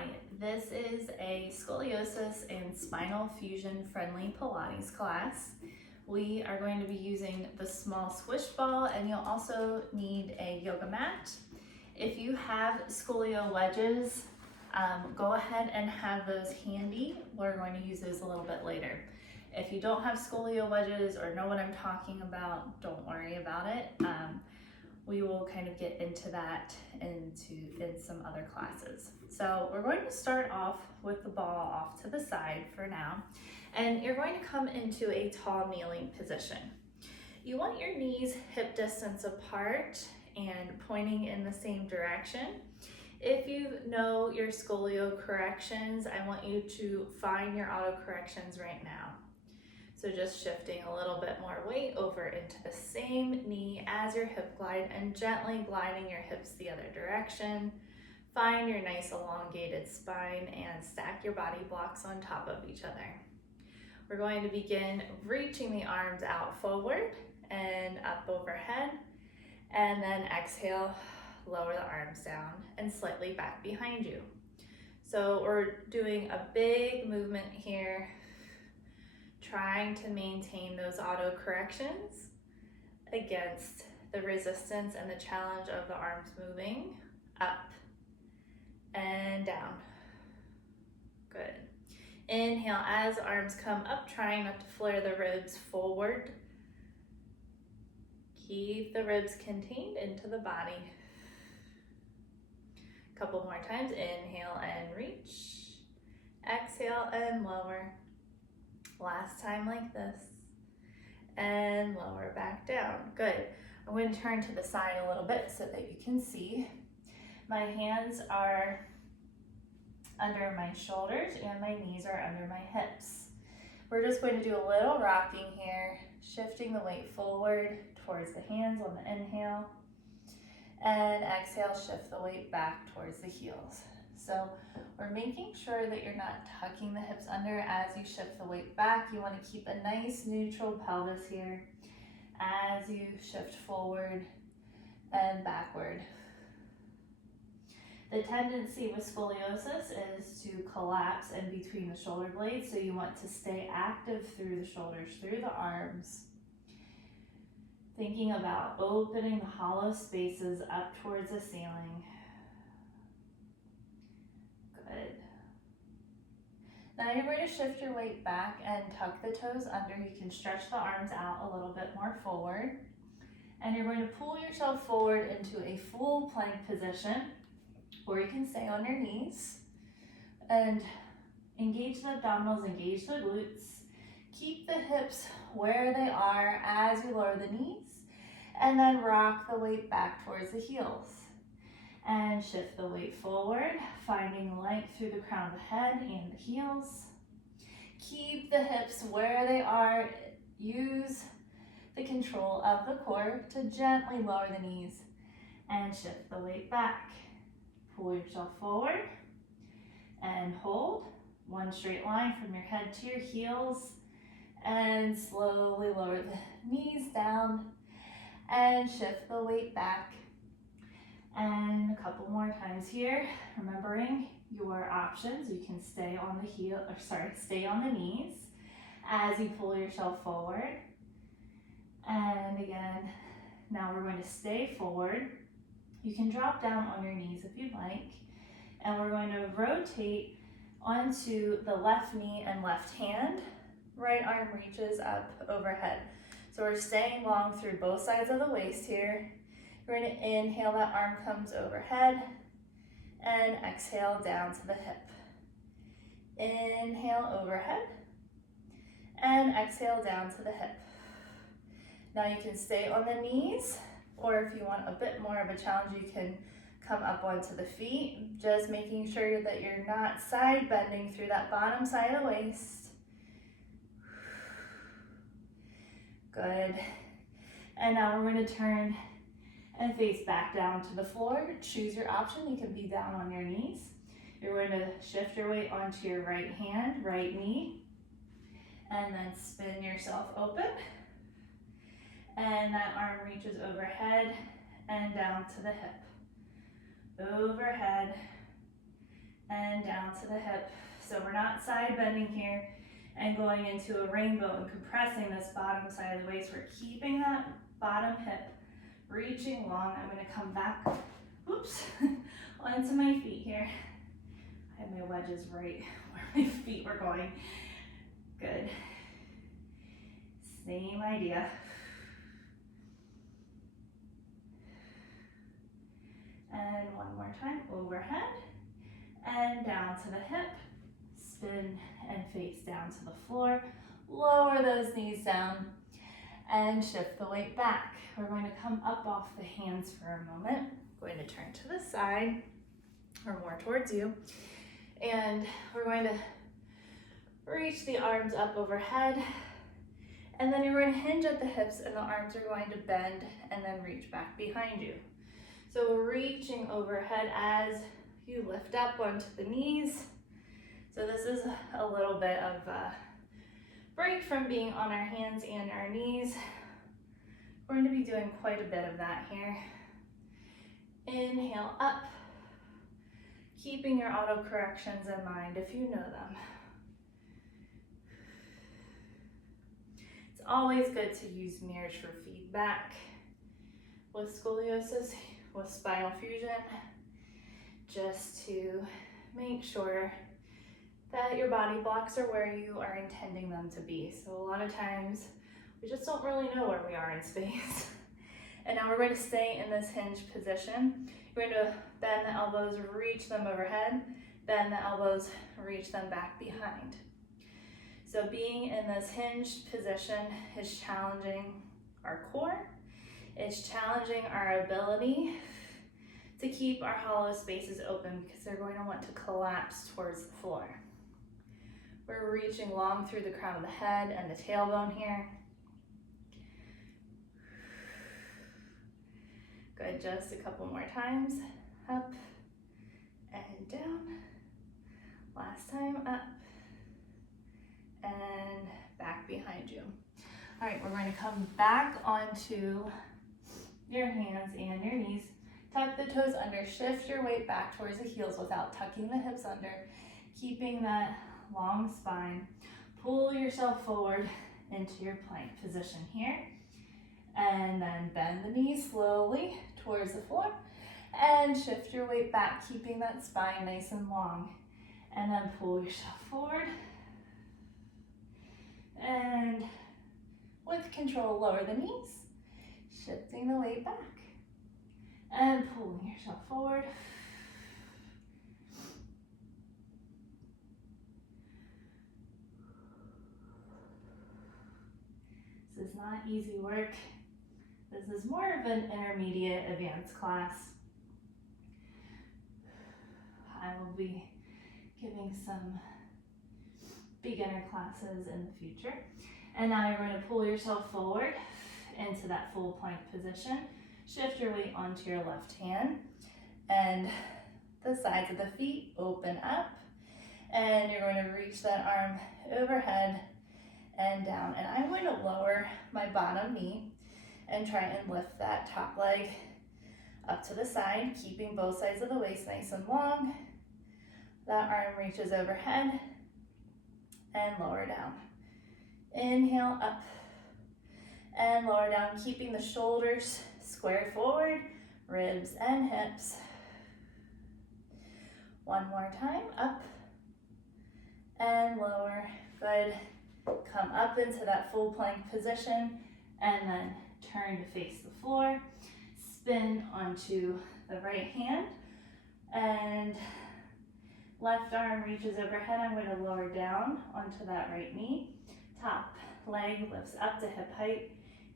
Hi, this is a scoliosis and spinal fusion friendly Pilates class. We are going to be using the small squish ball, and you'll also need a yoga mat. If you have scolio wedges, go ahead and have those handy. We're going to use those a little bit later. If you don't have scolio wedges or know what I'm talking about, don't worry about it. We will kind of get into that in some other classes. So we're going to start off with the ball off to the side for now, and you're going to come into a tall kneeling position. You want your knees hip distance apart and pointing in the same direction. If you know your scolio corrections, I want you to find your auto corrections right now. So just shifting a little bit more weight over into the same knee as your hip glide and gently gliding your hips the other direction. Find your nice elongated spine and stack your body blocks on top of each other. We're going to begin reaching the arms out forward and up overhead, and then exhale, lower the arms down and slightly back behind you. So we're doing a big movement here, trying to maintain those auto corrections against the resistance and the challenge of the arms moving up and down. Good. Inhale as arms come up, trying not to flare the ribs forward. Keep the ribs contained into the body. A couple more times. Inhale and reach. Exhale and lower. Last time like this, and lower back down. Good. I'm going to turn to the side a little bit so that you can see. My hands are under my shoulders and my knees are under my hips. We're just going to do a little rocking here, shifting the weight forward towards the hands on the inhale, and exhale, shift the weight back towards the heels. So we're making sure that you're not tucking the hips under as you shift the weight back. You want to keep a nice neutral pelvis here as you shift forward and backward. The tendency with scoliosis is to collapse in between the shoulder blades, so you want to stay active through the shoulders, through the arms. Thinking about opening the hollow spaces up towards the ceiling. Good. Now you're going to shift your weight back and tuck the toes under. You can stretch the arms out a little bit more forward. And you're going to pull yourself forward into a full plank position, or you can stay on your knees and engage the abdominals, engage the glutes. Keep the hips where they are as you lower the knees, and then rock the weight back towards the heels. And shift the weight forward, finding length through the crown of the head and the heels. Keep the hips where they are. Use the control of the core to gently lower the knees and shift the weight back. Pull yourself forward and hold. One straight line from your head to your heels, and slowly lower the knees down and shift the weight back. And a couple more times here, remembering your options. You can stay on the stay on the knees as you pull yourself forward. And again, now we're going to stay forward. You can drop down on your knees if you'd like. And we're going to rotate onto the left knee and left hand. Right arm reaches up overhead. So we're staying long through both sides of the waist here. We're going to inhale, that arm comes overhead, and exhale down to the hip. Inhale overhead, and exhale down to the hip. Now you can stay on the knees, or if you want a bit more of a challenge, you can come up onto the feet, just making sure that you're not side bending through that bottom side of the waist. Good. And now we're going to turn and face back down to the floor. Choose your option. You can be down on your knees. You're going to shift your weight onto your right hand, right knee, and then spin yourself open. And that arm reaches overhead and down to the hip. Overhead and down to the hip. So we're not side bending here and going into a rainbow and compressing this bottom side of the waist. We're keeping that bottom hip reaching long. I'm gonna come back, oops, onto my feet here. I have my wedges right where my feet were going. Good. Same idea. And one more time, overhead and down to the hip. Spin and face down to the floor. Lower those knees down and shift the weight back. We're going to come up off the hands for a moment. Going to turn to the side or more towards you. And we're going to reach the arms up overhead. And then you're going to hinge at the hips and the arms are going to bend and then reach back behind you. So we're reaching overhead as you lift up onto the knees. So this is a little bit of a break from being on our hands and our knees. We're going to be doing quite a bit of that here. Inhale up, keeping your auto corrections in mind if you know them. It's always good to use mirrors for feedback with scoliosis, with spinal fusion, just to make sure that your body blocks are where you are intending them to be. So a lot of times we just don't really know where we are in space. And now we're going to stay in this hinge position. You're going to bend the elbows, reach them overhead, bend the elbows, reach them back behind. So being in this hinged position is challenging our core. It's challenging our ability to keep our hollow spaces open because they're going to want to collapse towards the floor. We're reaching long through the crown of the head and the tailbone here. Good, just a couple more times. Up and down. Last time, up and back behind you. All right, we're going to come back onto your hands and your knees. Tuck the toes under, shift your weight back towards the heels without tucking the hips under, keeping that long spine. Pull yourself forward into your plank position here. And then bend the knees slowly towards the floor and shift your weight back, keeping that spine nice and long. And then pull yourself forward. And with control, lower the knees, shifting the weight back and pulling yourself forward. This is not easy work. This is more of an intermediate advanced class. I will be giving some beginner classes in the future. And now you're going to pull yourself forward into that full plank position. Shift your weight onto your left hand and the sides of the feet open up. And you're going to reach that arm overhead and down. And I'm going to lower my bottom knee and try and lift that top leg up to the side, keeping both sides of the waist nice and long. That arm reaches overhead and lower down. Inhale up and lower down, keeping the shoulders square forward, ribs and hips. One more time, up and lower. Good. Come up into that full plank position and then turn to face the floor. Spin onto the right hand and left arm reaches overhead. I'm going to lower down onto that right knee. Top leg lifts up to hip height.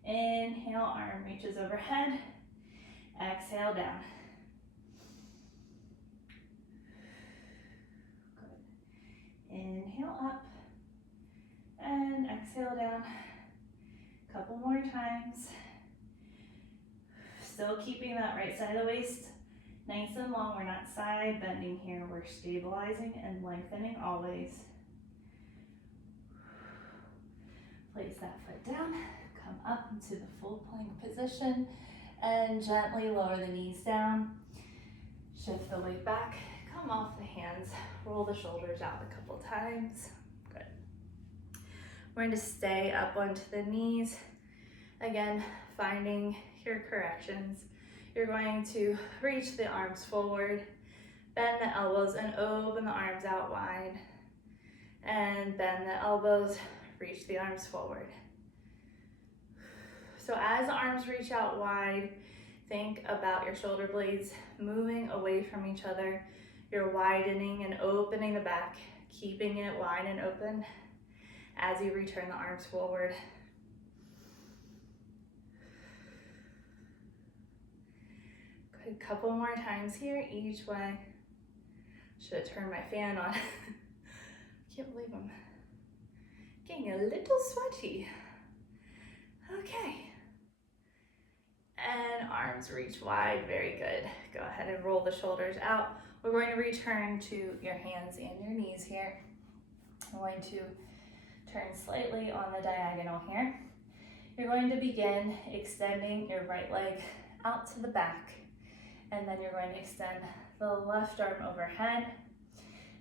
Inhale, arm reaches overhead. Exhale, down. Good. Inhale up and exhale down. Couple more times. Still keeping that right side of the waist nice and long. We're not side bending here. We're stabilizing and lengthening always. Place that foot down. Come up into the full plank position and gently lower the knees down. Shift the weight back. come off the hands, roll the shoulders out a couple times. Good. We're going to stay up onto the knees. Again, finding your corrections. You're going to reach the arms forward, bend the elbows and open the arms out wide. And bend the elbows, reach the arms forward. So as the arms reach out wide, think about your shoulder blades moving away from each other. You're widening and opening the back, keeping it wide and open as you return the arms forward. Good, couple more times here, each way. Should have turned my fan on. Can't believe I'm getting a little sweaty. Okay. And arms reach wide, very good. Go ahead and roll the shoulders out. We're going to return to your hands and your knees here. I'm going to turn slightly on the diagonal here. You're going to begin extending your right leg out to the back, and then you're going to extend the left arm overhead,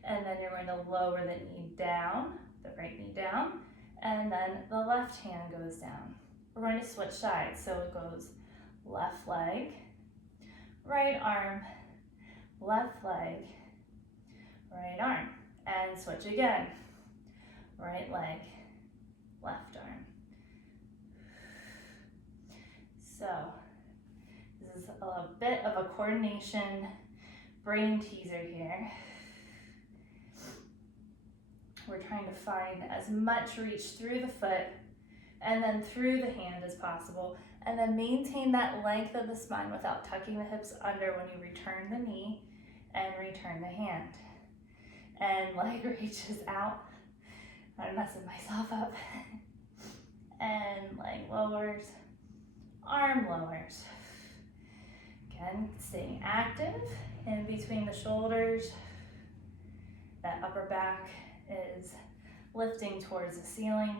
and then you're going to lower the knee down, the right knee down, and then the left hand goes down. We're going to switch sides, so it goes left leg, right arm, left leg, right arm, and switch again. Right leg, left arm. So this is a bit of a coordination brain teaser here. We're trying to find as much reach through the foot and then through the hand as possible, and then maintain that length of the spine without tucking the hips under when you return the knee and return the hand. And leg reaches out. I'm messing myself up. And leg lowers, arm lowers. Again, staying active in between the shoulders. That upper back is lifting towards the ceiling.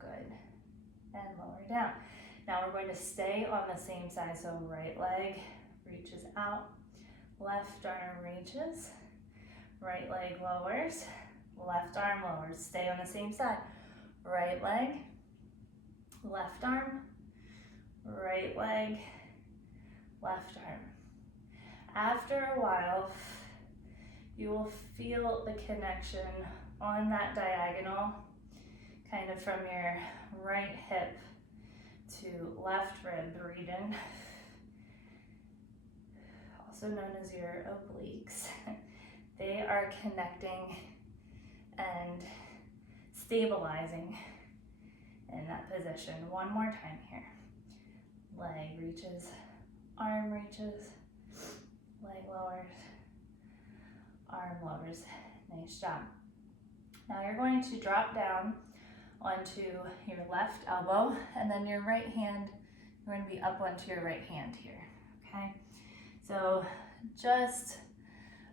Good. And lower down. Now we're going to stay on the same side. So right leg reaches out, left arm reaches, right leg lowers, left arm lowers. Stay on the same side. Right leg, left arm, right leg, left arm. After a while, you will feel the connection on that diagonal, kind of from your right hip to left rib region, also known as your obliques. They are connecting and stabilizing in that position. One more time here. Leg reaches, arm reaches, leg lowers, arm lowers. Nice job. Now you're going to drop down onto your left elbow, and then your right hand, you're going to be up onto your right hand here, okay? So just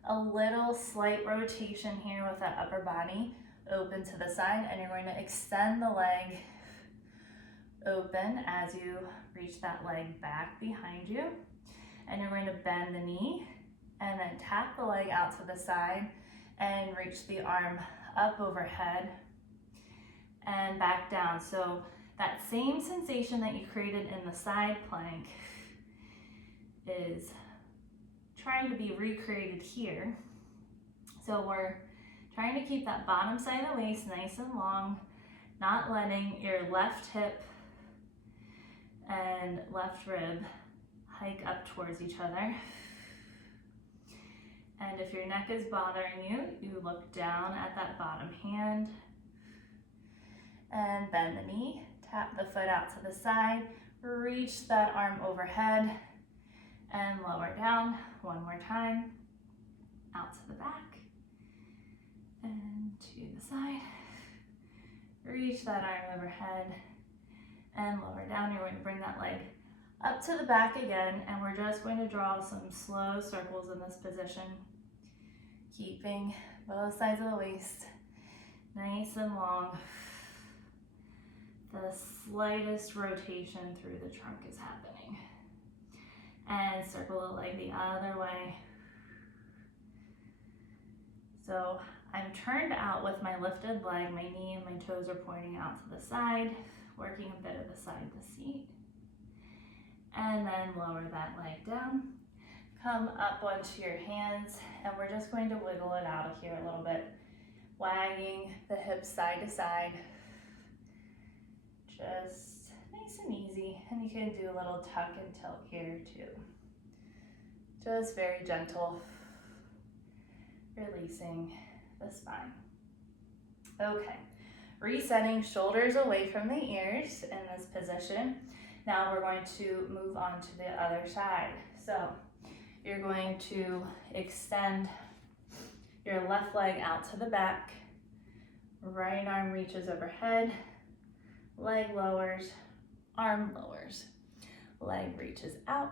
a little slight rotation here with that upper body open to the side, and you're going to extend the leg open as you reach that leg back behind you, and you're going to bend the knee and then tap the leg out to the side and reach the arm up overhead and back down. So that same sensation that you created in the side plank is trying to be recreated here. So we're trying to keep that bottom side of the waist nice and long, not letting your left hip and left rib hike up towards each other. And if your neck is bothering you, you look down at that bottom hand and bend the knee, tap the foot out to the side, reach that arm overhead and lower down. One more time, out to the back and to the side. Reach that arm overhead and lower down. You're going to bring that leg up to the back again, and we're just going to draw some slow circles in this position, keeping both sides of the waist nice and long. The slightest rotation through the trunk is happening. and circle the leg the other way. So I'm turned out with my lifted leg, my knee and my toes are pointing out to the side, working a bit of the side of the seat. And then lower that leg down. Come up onto your hands, and we're just going to wiggle it out of here a little bit, wagging the hips side to side. Just nice and easy, and you can do a little tuck and tilt here too. Just very gentle, releasing the spine. Okay, resetting shoulders away from the ears in this position. Now we're going to move on to the other side. So you're going to extend your left leg out to the back, right arm reaches overhead, leg lowers, arm lowers, leg reaches out,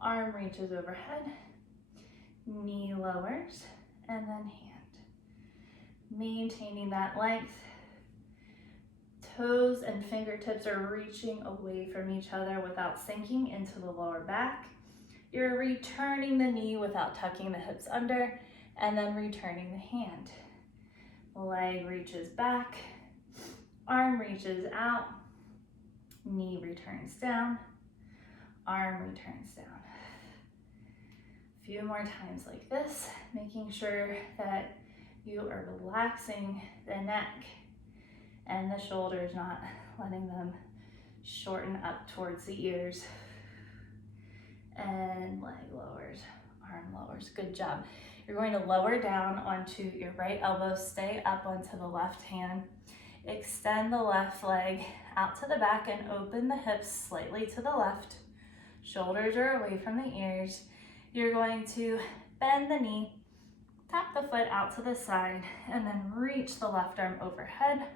arm reaches overhead, knee lowers, and then hand. Maintaining that length. Toes and fingertips are reaching away from each other without sinking into the lower back. You're returning the knee without tucking the hips under, and then returning the hand. Leg reaches back, arm reaches out, knee returns down, arm returns down. A few more times like this, making sure that you are relaxing the neck and the shoulders, not letting them shorten up towards the ears. And leg lowers, arm lowers. Good job. You're going to lower down onto your right elbow, stay up onto the left hand. Extend the left leg out to the back and open the hips slightly to the left. Shoulders are away from the ears. You're going to bend the knee, tap the foot out to the side, and then reach the left arm overhead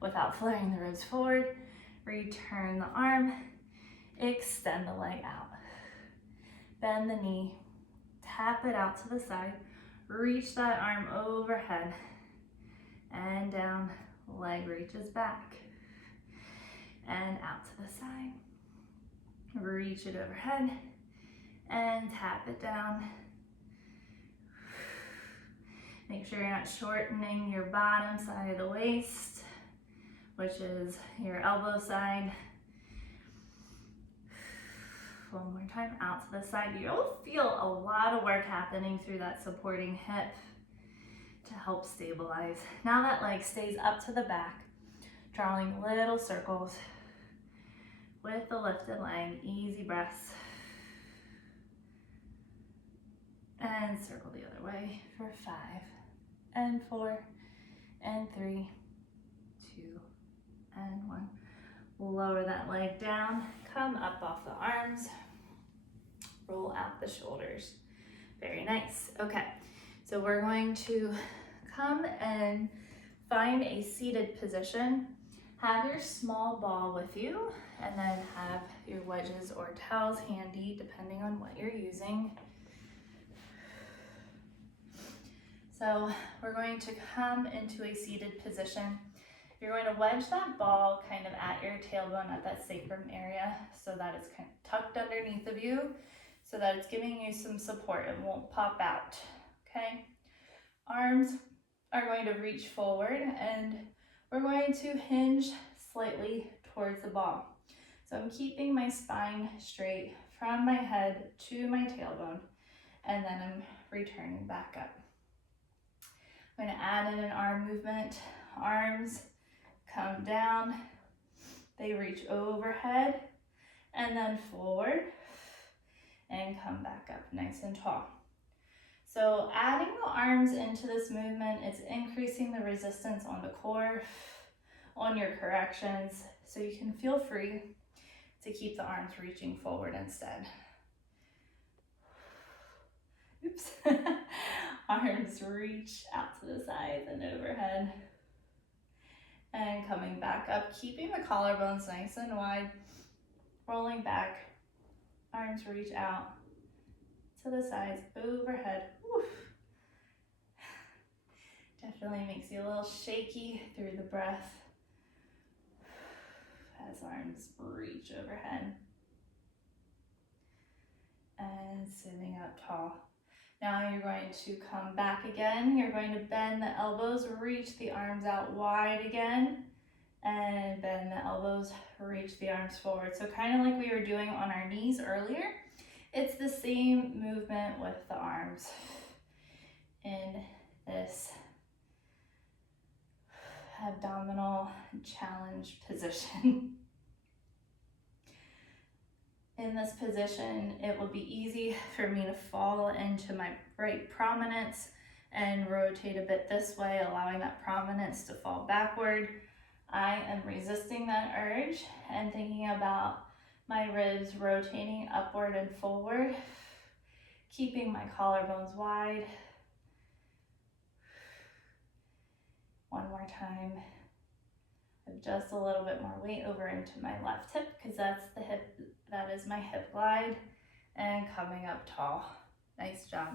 without flaring the ribs forward. Return the arm, extend the leg out. Bend the knee, tap it out to the side, reach that arm overhead and down, leg reaches back and out to the side. Reach it overhead and tap it down. Make sure you're not shortening your bottom side of the waist, which is your elbow side. One more time, out to the side. You'll feel a lot of work happening through that supporting hip to help stabilize. Now that leg stays up to the back, drawing little circles with the lifted leg, easy breaths. And circle the other way for 5 and 4 and 3, 2 and 1. Lower that leg down, come up off the arms, roll out the shoulders. Very nice. Okay, so we're going to come and find a seated position. Have your small ball with you, and then have your wedges or towels handy, depending on what you're using. So we're going to come into a seated position. You're going to wedge that ball kind of at your tailbone, at that sacrum area, so that it's kind of tucked underneath of you, so that it's giving you some support. It won't pop out, okay? Arms are going to reach forward, and we're going to hinge slightly towards the ball. So I'm keeping my spine straight from my head to my tailbone, and then I'm returning back up. I'm going to add in an arm movement. Arms come down, they reach overhead, and then forward, and come back up nice and tall. So adding the arms into this movement, it's increasing the resistance on the core, on your corrections, so you can feel free to keep the arms reaching forward instead. Oops. Arms reach out to the sides and overhead. And coming back up, keeping the collarbones nice and wide, rolling back, arms reach out to the sides, overhead. Woo. Definitely makes you a little shaky through the breath as arms reach overhead. sitting up tall. Now you're going to come back again. You're going to bend the elbows, reach the arms out wide again, and bend the elbows, reach the arms forward. So kind of like we were doing on our knees earlier, it's the same movement with the arms in this abdominal challenge position. In this position, it will be easy for me to fall into my right prominence and rotate a bit this way, allowing that prominence to fall backward. I am resisting that urge and thinking about my ribs rotating upward and forward, keeping my collarbones wide. One more time. Adjust a little bit more weight over into my left hip because that's the hip, that is my hip glide, and coming up tall. Nice job.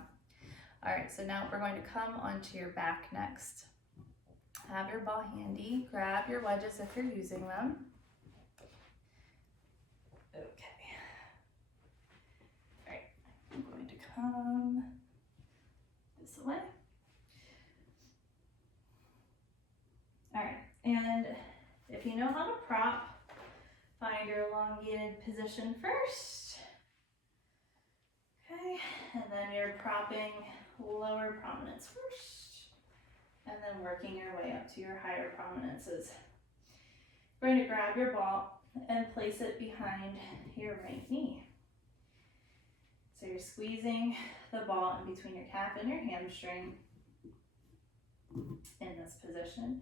All right, so now we're going to come onto your back next. Have your ball handy, grab your wedges if you're using them. Okay. All right, I'm going to come this way. All right, and if you know how to prop, find your elongated position first. Okay, and then you're propping lower prominence first, and then working your way up to your higher prominences. You're going to grab your ball and place it behind your right knee. So you're squeezing the ball in between your calf and your hamstring in this position.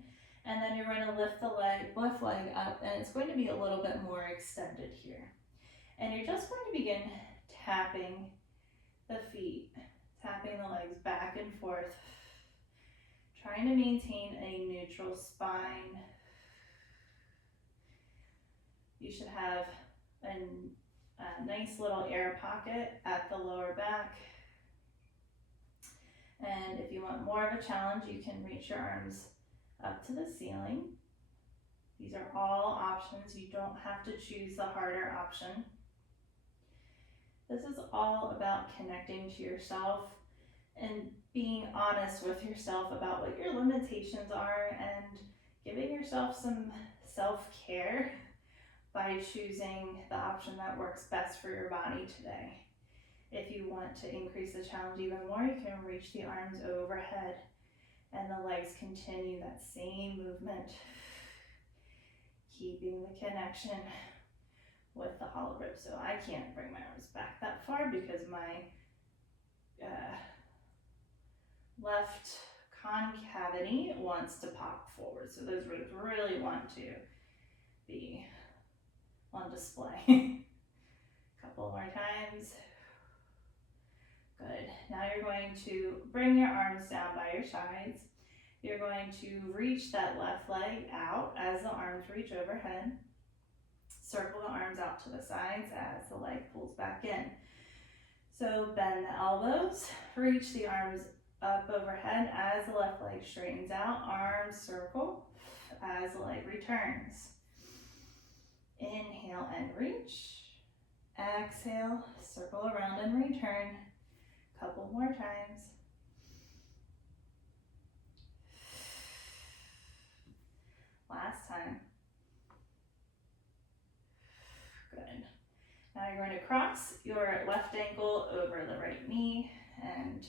And then you're going to lift the left leg up, and it's going to be a little bit more extended here. And you're just going to begin tapping the feet, tapping the legs back and forth, trying to maintain a neutral spine. You should have a nice little air pocket at the lower back. And if you want more of a challenge, you can reach your arms up to the ceiling. These are all options. You don't have to choose the harder option. This is all about connecting to yourself and being honest with yourself about what your limitations are and giving yourself some self-care by choosing the option that works best for your body today. If you want to increase the challenge even more, you can reach the arms overhead and the legs continue that same movement, keeping the connection with the hollow rib. So I can't bring my arms back that far because my left concavity wants to pop forward. So those ribs really want to be on display. Couple more times. Good. Now you're going to bring your arms down by your sides. You're going to reach that left leg out as the arms reach overhead. Circle the arms out to the sides as the leg pulls back in. So bend the elbows, reach the arms up overhead as the left leg straightens out. Arms circle as the leg returns. Inhale and reach. Exhale, circle around and return. Couple more times. Last time. Good. Now you're going to cross your left ankle over the right knee and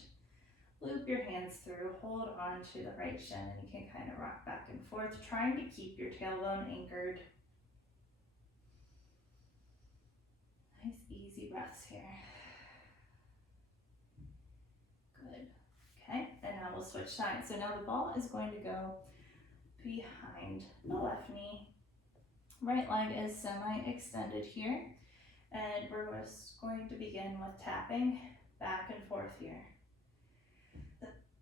loop your hands through. Hold on to the right shin and you can kind of rock back and forth, trying to keep your tailbone anchored. Nice easy breaths here. Good. Okay, and now we'll switch sides. So now the ball is going to go behind the left knee. Right leg is semi-extended here. And we're just going to begin with tapping back and forth here.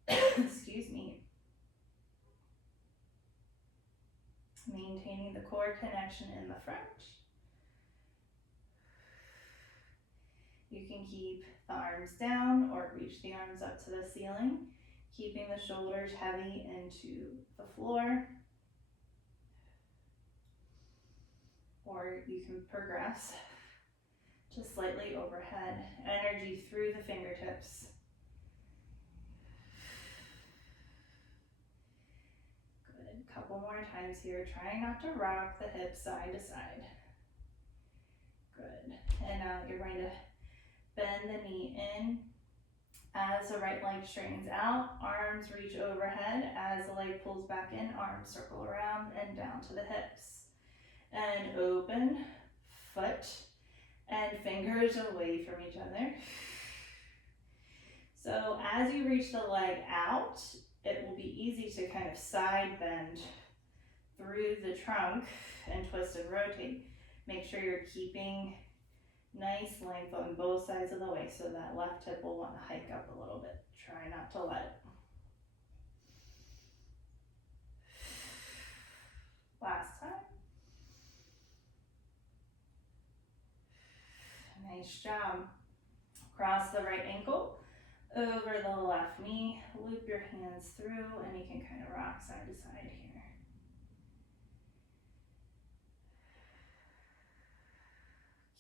Excuse me. Maintaining the core connection in the front. You can keep the arms down or reach the arms up to the ceiling, keeping the shoulders heavy into the floor. Or you can progress just slightly overhead. Energy through the fingertips. Good. Couple more times here. Trying not to rock the hips side to side. Good. And now you're going to bend the knee in as the right leg straightens out. Arms reach overhead as the leg pulls back in. Arms circle around and down to the hips. And open, foot and fingers away from each other. So as you reach the leg out, it will be easy to kind of side bend through the trunk and twist and rotate. Make sure you're keeping nice length on both sides of the waist, so that left hip will want to hike up a little bit. Try not to let it. Last time. Nice job. Cross the right ankle over the left knee. Loop your hands through and you can kind of rock side to side here.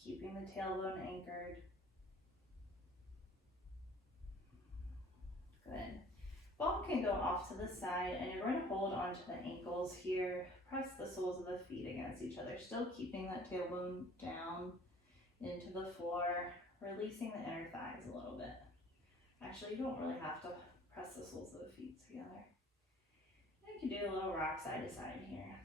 Keeping the tailbone anchored. Good. Ball can go off to the side and you're going to hold onto the ankles here. Press the soles of the feet against each other, still keeping that tailbone down into the floor, releasing the inner thighs a little bit. Actually, you don't really have to press the soles of the feet together. You can do a little rock side to side here.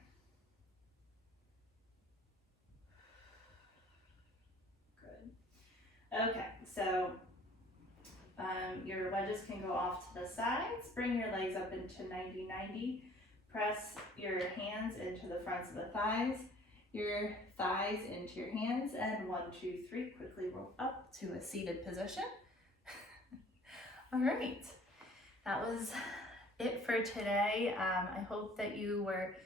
Good. Okay, so your wedges can go off to the sides. Bring your legs up into 90-90. Press your hands into the fronts of the thighs, your thighs into your hands, and 1, 2, 3, quickly roll up to a seated position. All right, that was it for today. I hope that you were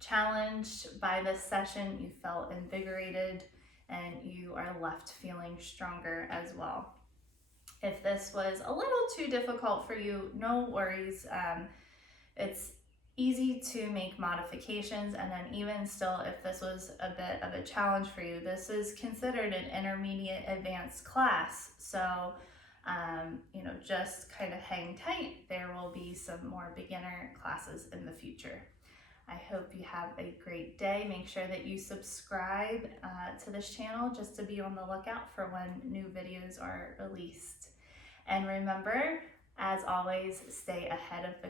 challenged by this session, you felt invigorated, and you are left feeling stronger as well. If this was a little too difficult for you, no worries. It's easy to make modifications, and then even still, if this was a bit of a challenge for you, this is considered an intermediate advanced class. So, just kind of hang tight. There will be some more beginner classes in the future. I hope you have a great day. Make sure that you subscribe to this channel just to be on the lookout for when new videos are released. And remember, as always, stay ahead of the